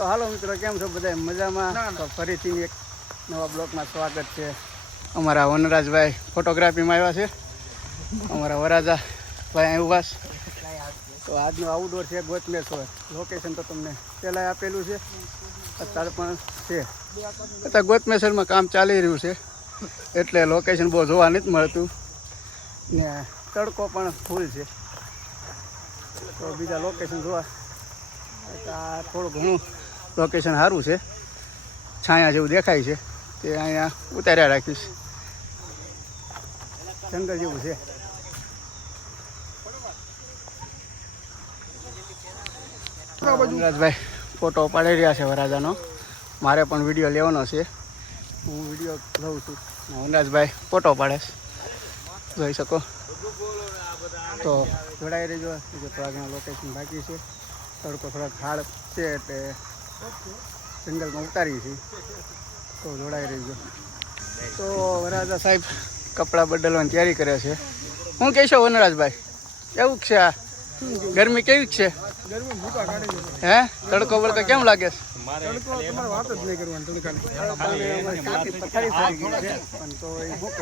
તો હાલો મિત્રો, કેમ છો બધા? મજામાં? તો ફરીથી એક નવા બ્લોગમાં સ્વાગત છે. અમારા વનરાજભાઈ ફોટોગ્રાફીમાં આવ્યા છે, અમારા વરાજા ભાઈ આવ્યા છે. તો આજનું આઉટડોર છે ગોતમેશ્વર. લોકેશન તો તમને પહેલાં આપેલું છે, અત્યારે પણ છે. અત્યારે ગોતમેશ્વરમાં કામ ચાલી રહ્યું છે એટલે લોકેશન બહુ જોવા નથી મળતું ને તડકો પણ ફૂલ છે. તો બીજા લોકેશન જોવા આ થોડું ઘણું લોકેશન સારું છે, છાયા જેવું દેખાય છે, તે અહીંયા ઉતાર્યા રાખીશ. જંગલ જેવું છે. વનરાજભાઈ ફોટો પાડી રહ્યા છે વરાજાનો. મારે પણ વિડીયો લેવાનો છે, હું વિડીયો લઉં છું. વનરાજભાઈ ફોટો પાડે છે, જોઈ શકો. તો જોડાઈ રહેજો. થોડા ઘણા લોકેશન બાકી છે. તડકો થોડાક હાડ છે એટલે જંગલમાં ઉતારી છે, તો જોડાઈ રહીજો. તો વનરાજા સાહેબ કપડાં બદલવાની તૈયારી કરે છે. શું કહેશો વનરાજભાઈ? કેવું છે આ ગરમી? કેવી છે હે? તડકો વડકો કેમ લાગે છે? પણ તો એ શું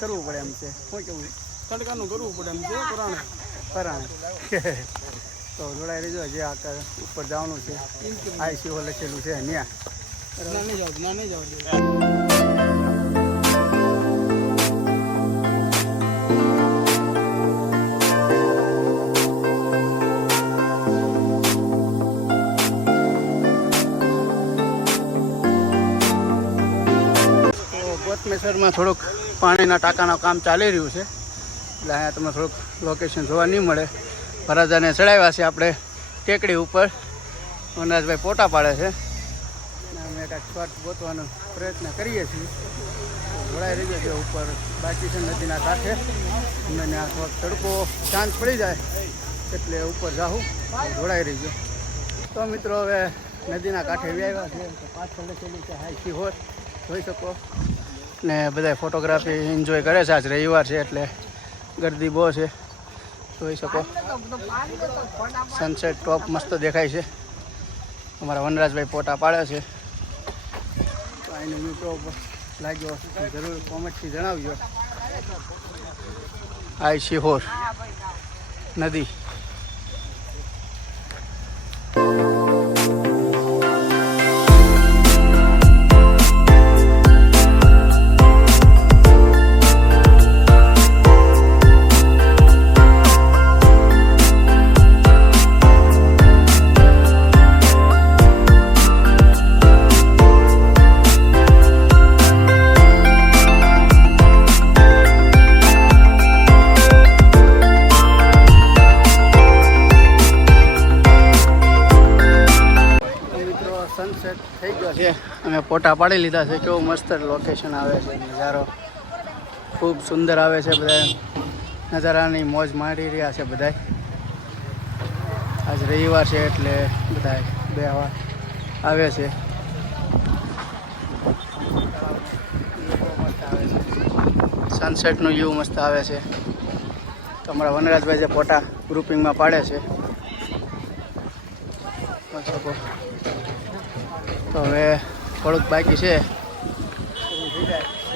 કરવું પડે એમ છે. શું કેવું? તડકાનું કરવું પડે એમ છે. પરાણે તો જોડાઈ રહેજો. જે આ ઉપર જવાનું છે, ICO લખેલું છે ત્યાં. નહીં જાવ. ગોતમેશ્વરમાં થોડુંક પાણીના ટાંકાનું કામ ચાલી રહ્યું છે એટલે અહીંયા તમને થોડુંક લોકેશન જોવા નહીં મળે. વરાજાને ચડાવ્યા છે આપણે ટેકડી ઉપર. વનરાજભાઈ ફોટા પાડે છે. અમે કાંઈક સ્પોટ ગોતવાનો પ્રયત્ન કરીએ છીએ. જોડાઈ રહીએ છે ઉપર. બાકી છે નદીના કાંઠે. અમને ત્યાં થોડોક તડકો ચાંદ પડી જાય એટલે ઉપર જાઉં. જોડાઈ રહીજો. તો મિત્રો હવે નદીના કાંઠે આવ્યા છે. પાછળ લખેલું છે ICO, જોઈ શકો. ને બધા ફોટોગ્રાફી એન્જોય કરે છે. આજ રવિવાર છે એટલે ગરદી બહુ છે, જોઈ શકો. સનસેટ ટોપ મસ્ત દેખાય છે. અમારા વનરાજભાઈ ફોટા પાડે છે. તો આનો વ્યૂ કેવો લાગ્યો જરૂર કોમેન્ટથી જણાવજો. ICO નદી. સનસેટ થઈ ગયો છે. અમે ફોટા પાડી લીધા છે. કેવું મસ્ત લોકેશન આવે છે. નજારો ખૂબ સુંદર આવે છે. બધા નજારાની મોજ માણી રહ્યા છે. બધા આજ રવિવાર છે એટલે બધા બેહવા આવે છે. સનસેટનું વ્યૂ મસ્ત આવે છે. તો અમારા વનરાજભાઈ જે ફોટા ગ્રુપિંગમાં પાડે છે. તો હવે થોડુંક બાકી છે એટલે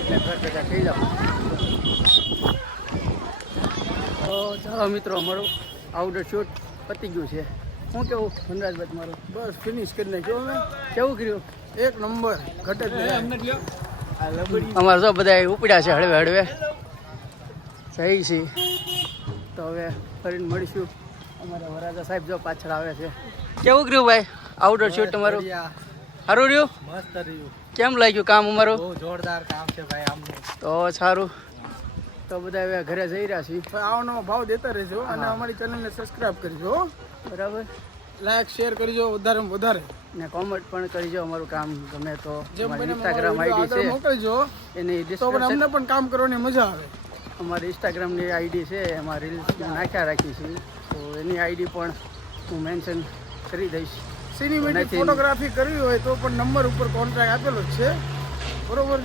ઘર ભેગા થઈ જાવ. તો ચાલો મિત્રો, અમારું આઉટડોર શૂટ પતી ગયું છે. શું કેવું વનરાજભાઈ તમારું? બસ ફિનિશ કરી નાખ્યો અમે. કેવું કર્યું? એક નંબર. ઘટે જ અમારે જો બધા ઉપડ્યા છે હળવે હળવે જઈ છીએ. તો હવે ફરીને મળીશું. અમારા વરાજા સાહેબ જો પાછળ આવે છે. કેવું કર્યું ભાઈ આઉટડોર શૂટ તમારું? સારું રહ્યું? મસ્ત રહ્યું. કેમ લાગ્યું કામ અમારું? બહુ જોરદાર કામ છે ભાઈ આમનું. તો સારું. તો બધા હવે ઘરે જઈ રહ્યા છીએ. આવવાનો ભાવ દેતા રહેજો અને અમારી ચેનલને સબસ્ક્રાઇબ કરજો. બરાબર. લાઈક શેર કરજો વધારેમાં વધારે ને કોમેન્ટ પણ કરજો. અમારું કામ ગમે તો ઇન્સ્ટાગ્રામ ID છે મોકલજો. એની ડિસ્ક્રિપ્શન અમને પણ કામ કરવાની મજા આવે. અમારી ઇન્સ્ટાગ્રામની ID છે, એમાં રીલ્સ નાખ્યા રાખી છે. તો એની ID પણ હું મેન્શન કરી દઈશ. સિનેમેટિક ફોટોગ્રાફી કરવી હોય તો પણ નંબર ઉપર કોન્ટ્રાક્ટ આપેલો જ છે. બરોબર.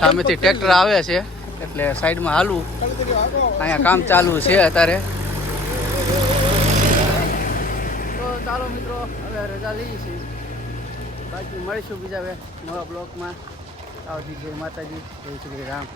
સામેથી ટ્રેક્ટર આવે છે એટલે સાઈડમાં હાલવું. અહીંયા કામ ચાલુ છે અત્યારે. તો ચાલો મિત્રો હવે રજા લઈએ છીએ, બાકી મળીશું બીજા નવા બ્લોગમાં. આવતી જય માતાજી, જય શ્રી રામ.